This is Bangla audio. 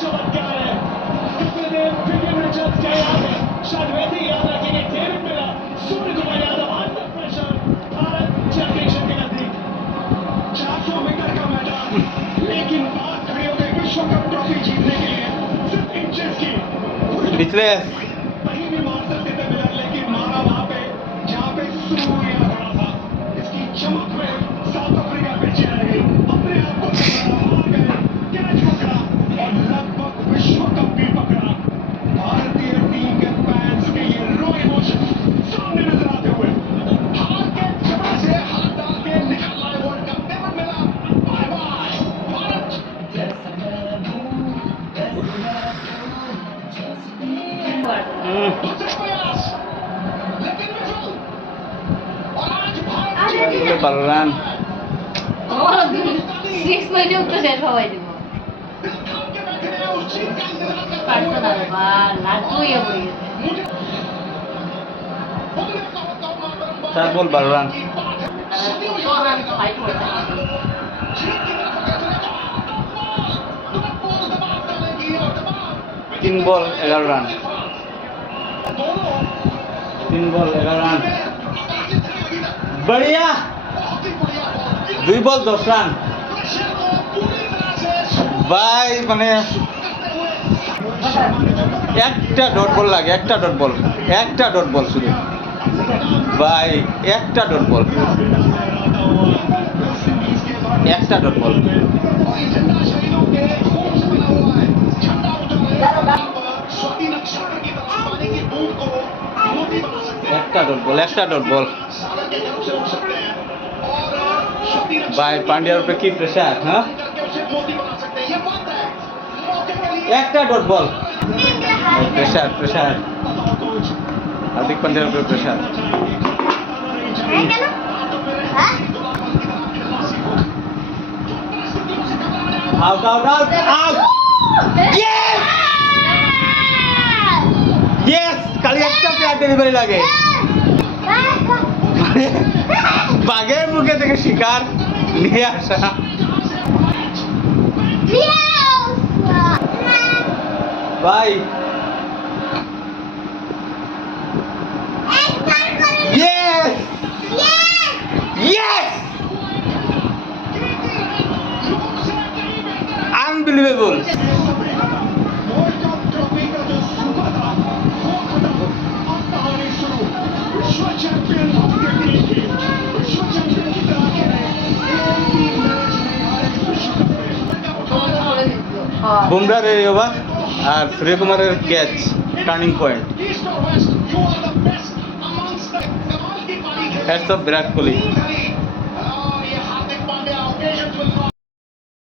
चमत्कार है। कितने देर विलियम रिचर्ड्स के याद है, शायद वैसे ही याद रखेंगे David Miller, Suryakumar Yadav under pressure, Bharat championship के नजदीक। 400 मीटर का मैदान, लेकिन बात खड़ी हो गई विश्व कप ट्रॉफी जीतने के लिए सिर्फ इंचेस की। पिछले कहीं भी मार सकते थे मिलर, लेकिन मारा वहां पे जहां पे सूर्य खड़ा था। इसकी चमक में साउथ अफ्रीका पीछे रह गई, अपने आप को हार गए, कैच पकड़ा और लगभग विश्व कप भी पकड़ा। भारतीय टीम के फैंस के ये रॉ इमोशन सामने नजर आते हुए हार के जगह से हाथ डाल के निकल लाए world cup. David Miller, bye bye Bharat. बचे प्रयास, लेकिन विफल। और आज भारत পারলাম সিক্স পয়েন্টে উত্তর শেষ হওয়াই দিব পারছো না বা লাড্ডু ইয়ে পড়ে গেছে চার বল 12 রান ফাইট করছে 3 বল 11 রান 3 বল 11 রান बढ़िया 2 বল 10 রান ভাই মানে একটা ডট বল লাগে একটা ডট বল শুধু ভাই একটা ডট বল একটা ডট বল একটা ডট বল ভাই পান্ডিয়ার উপরে কি প্রেসার হ্যাঁ একটা ডট বল প্রেসার হার্দিক পান্ডিয়ার উপরে প্রেসার আউট ইয়েস খালি একটা প্লেয়ার ডেলিভারি লাগে বাঘের মুখে থেকে শিকার নিয়ে আসা ভাই ইয়েস ইয়েস আনবিলিভেবল বুমরার এই ওভার আর সূর্যকুমারের catch turning point hats off Virat Kohli